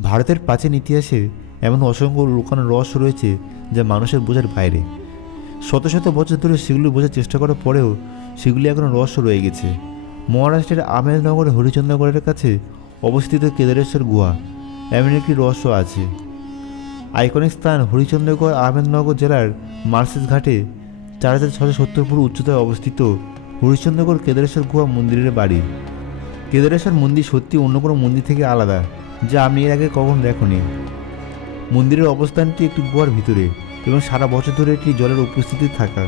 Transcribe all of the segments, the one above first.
ভারতের প্রাচীন ইতিহাসে এমন অসংখ্য লুকানো রহস্য রয়েছে যা মানুষের বোঝার বাইরে। শত শত বছর ধরে সেগুলি বোঝার চেষ্টা করার পরেও সেগুলি এখনও রহস্য রয়ে গেছে। মহারাষ্ট্রের আহমেদনগরের হরিচন্দ্রগড়ের কাছে অবস্থিত কেদারেশ্বর গুহা এমন একটি রহস্য আছে। আইকনিক স্থান হরিচন্দ্রগড়, আহমেদনগর জেলার মার্সেস ঘাটে চার হাজার ছশো সত্তর ফুট উচ্চতায় অবস্থিত হরিচন্দ্রগড় কেদারেশ্বর গুহা মন্দিরের বাড়ি। কেদারেশ্বর মন্দির সত্যি অন্য কোনো মন্দির থেকে আলাদা। যা আপনি এর আগে কখনো দেখনি। মন্দিরের অবস্থানটি একটি গুহার ভিতরে এবং সারা বছর ধরে এটি জলের উপস্থিতি থাকা।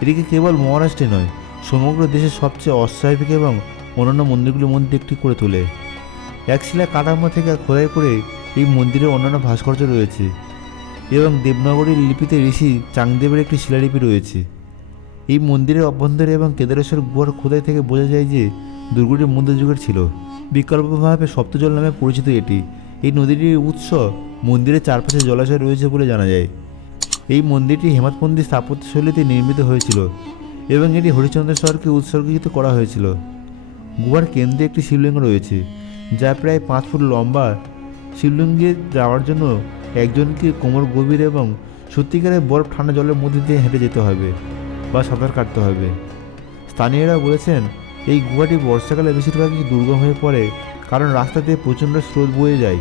এটিকে কেবল মহারাষ্ট্রে নয়, সমগ্র দেশের সবচেয়ে অস্বাভাবিক এবং অন্যান্য মন্দিরগুলির মধ্যে একটি করে তোলে। এক শিলা কাঠামো থেকে খোদাই করে এই মন্দিরের অন্যান্য ভাস্কর্য রয়েছে এবং দেবনগরীর লিপিতে ঋষি চাংদেবের একটি শিলালিপি রয়েছে। এই মন্দিরের অভ্যন্তরে এবং কেদারেশ্বর গুহার খোদাই থেকে বোঝা যায় যে দুর্গটি মধ্যযুগের ছিল। বিকল্পভাবে সপ্তজল নামে পরিচিত এটি। এই নদীটির উৎস মন্দিরের চারপাশে জলাশয় রয়েছে বলে জানা যায়। এই মন্দিরটি হেমাতপন্থী স্থাপত্যশৈলীতে নির্মিত হয়েছিল এবং এটি হরিচন্দ্রেশ্বরকে উৎসর্গিত করা হয়েছিল। গুহার কেন্দ্রে একটি শিবলিঙ্গ রয়েছে, যা প্রায় পাঁচ ফুট লম্বা। শিবলিঙ্গে যাওয়ার জন্য একজনকে কোমর গভীর এবং সত্যিকারের বরফ ঠান্ডা জলের মধ্যে দিয়ে হেঁটে যেতে হবে বা সাঁতার কাটতে হবে। স্থানীয়রা বলেছেন এই গুহাটি বর্ষাকালে বেশিরভাগই দুর্গম হয়ে পড়ে, কারণ রাস্তাতে প্রচণ্ড স্রোত বয়ে যায়।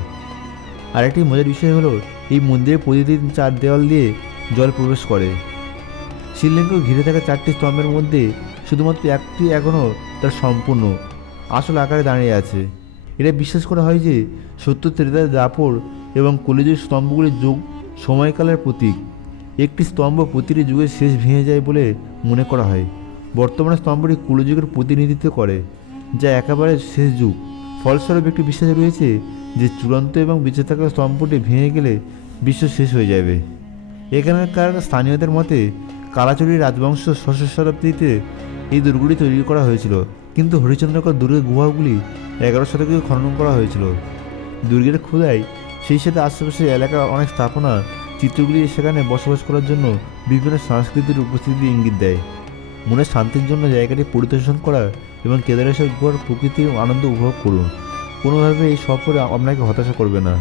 আরেকটি মজার বিষয় হলো, এই মন্দিরে প্রতিদিন চার দেওয়াল দিয়ে জল প্রবেশ করে। শিবলিঙ্গ ঘিরে থাকা চারটি স্তম্ভের মধ্যে শুধুমাত্র একটি এখনও তার সম্পূর্ণ, আসল আকারে দাঁড়িয়ে আছে। এটা বিশ্বাস করা হয় যে সত্য ত্রেতার দাপর এবং কলিযুগ স্তম্ভগুলির যুগ সময়কালের প্রতীক। একটি স্তম্ভ প্রতিটি যুগের শেষ ভেঙে যায় বলে মনে করা হয়। বর্তমানে স্তম্ভটি কুলযুগের প্রতিনিধিত্ব করে, যা একেবারে শেষ যুগ। ফলস্বরূপ একটি বিশ্বাস রয়েছে যে চূড়ান্ত এবং বেঁচে থাকা স্তম্ভটি ভেঙে গেলে বিশ্ব শেষ হয়ে যাবে। এখানকার স্থানীয়দের মতে, কালাচুরি রাজবংশ ষষ্ঠ শতাব্দীতে এই দুর্গটি তৈরি করা হয়েছিল, কিন্তু হরিচন্দ্রকর দুর্গের গুহাগুলি এগারো শতকে খনন করা হয়েছিল। দুর্গের ক্ষুদায় সেই সাথে আশেপাশের এলাকার অনেক স্থাপনা, চিত্রগুলি সেখানে বসবাস করার জন্য বিভিন্ন সংস্কৃতির উপস্থিতি ইঙ্গিত দেয়। মনে শান্তির জন্য জায়গাটি পরিদর্শন করা এবং কেদারেশ্বর গুহার প্রকৃতির আনন্দ উপভোগ করুন। কোনোভাবে এই সফরে আপনাকে হতাশা করবে না।